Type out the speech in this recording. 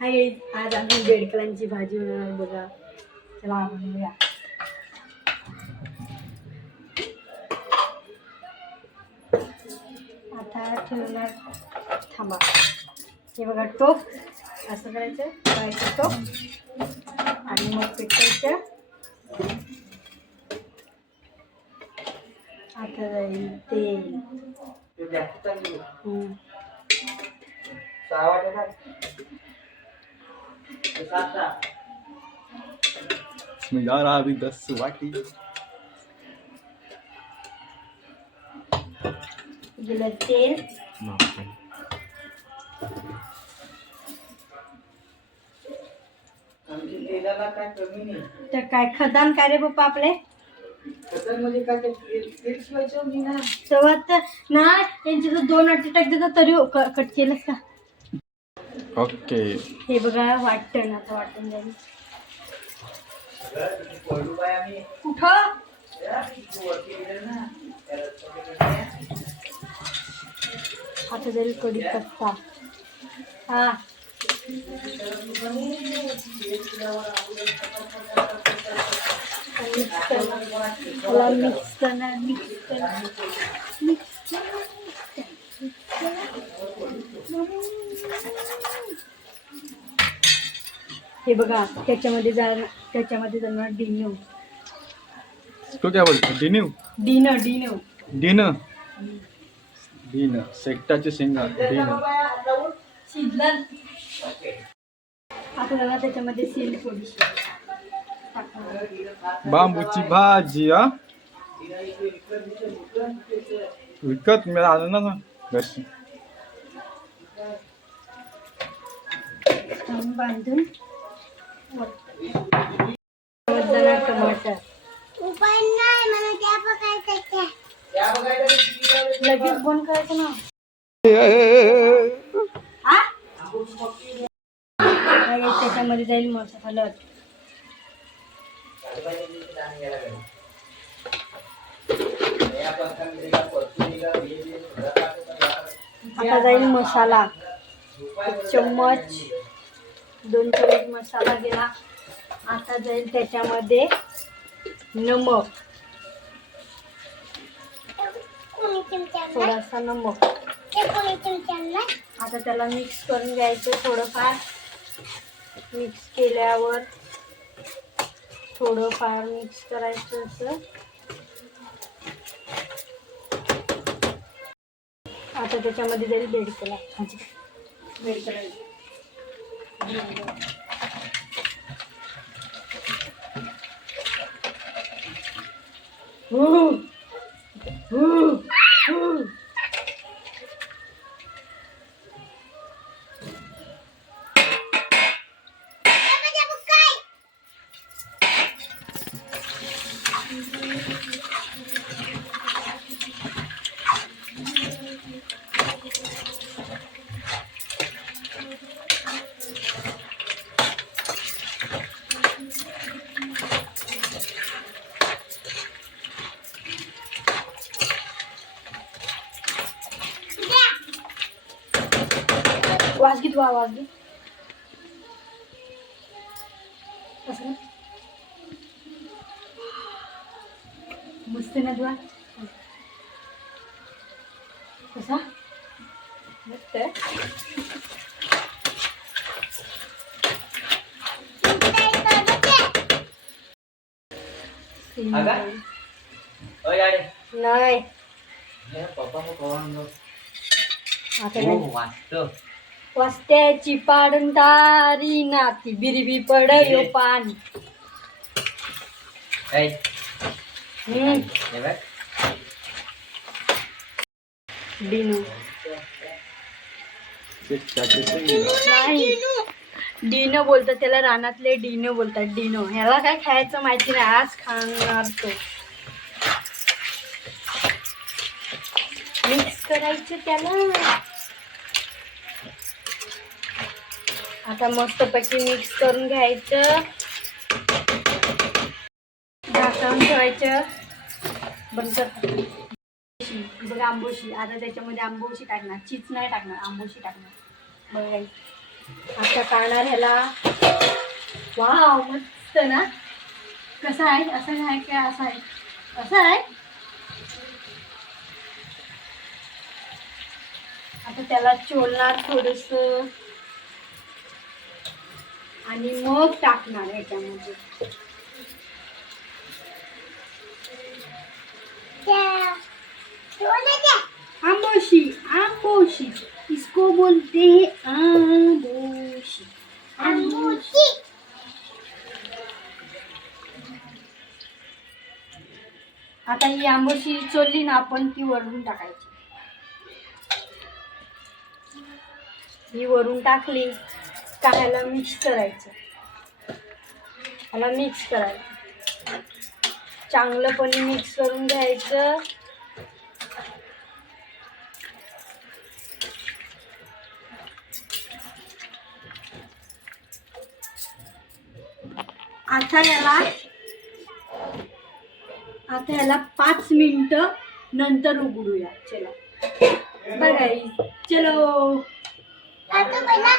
हाय, आज आम्ही बेडकलांची भाजी बनवणार बघा. चला बनवूया. आता ठेवणार, थांबा. हे बघा टोप असं करायचं, करायचं टोप आणि मग पेटायचं. आता जाईल तेल. इसमें जा रहा अभी 10 वाटी. गेलं तेल. तर काय खदान काय रे पप्पा आपले तेव्हा तर नाही त्यांची जर 2 अटी टाकते तर तरी कट केलंस का. ओके. हे बघा वाटण, आता वाटण जाईल. कुठं आता जाईल कढीपत्ता. हा मिक्स करणार. हे बघा त्याच्यामध्ये जाणार डिनो. तो क्या बोलतो? डिनो. डिनो. डिनो शेकटाचे शेंगा. डिनो शिजलं. आता बघा त्याच्यामध्ये सील थोडीशी. बांबूची भाजी. हा विकत मला आलं ना घरची. बांधून टमाटर लगेच बंद करायचं ना. त्याच्यामध्ये जाईल मसाला. आता जाईल मसाला. 1 चम्मच 2 चम्मच मसाला गेला. आता जाईल त्याच्यामध्ये नमक, थोडासा नमक. आता त्याला मिक्स करून घ्यायचं. थोडंफार मिक्स केल्यावर थोडंफार मिक्स करायचं असं. आता त्याच्यामध्ये जाईल बेडकला. वाजगीत वाजगी असं मस्त ना तुला कसा मस्त. नाही वाजत्याची पाडंतारी नाती बिरबी पडयो पाणी. डिनो नाही, डिनो बोलतात त्याला. रानातले डिनो बोलतात. डिनो ह्याला काय खायचं माहिती नाही. आज खाणार तो. मिक्स करायचं त्याला. आता मस्तपैकी मिक्स करून घ्यायचं. झाकून ठेवायचं. बंद कर. बघा आंबोशी. आता त्याच्यामध्ये आंबोशी टाकणार. चीज नाही टाकणार, आंबोशी टाकणार. बघा आता काढणार ह्याला. वाव मस्त ना. कसं आहे? असं आहे काय? असं आहे, असं आहे. आता त्याला चोलणार थोडस आणि मग टाकणार ह्याच्यामध्ये. आंबोशी, आंबोशी इसको बोलते हैं आंबोशी. आंबोशी. आता ही आंबोशी चोलली ना आपण ती वरून टाकायची. ही वरून टाकली का ह्याला मिक्स करायचं. ह्याला मिक्स करायचं, चांगलंपणे मिक्स करून घ्यायचं. आता याला 5 मिनिटं नंतर उघडूया. चला बघा, चलो. आता पहिला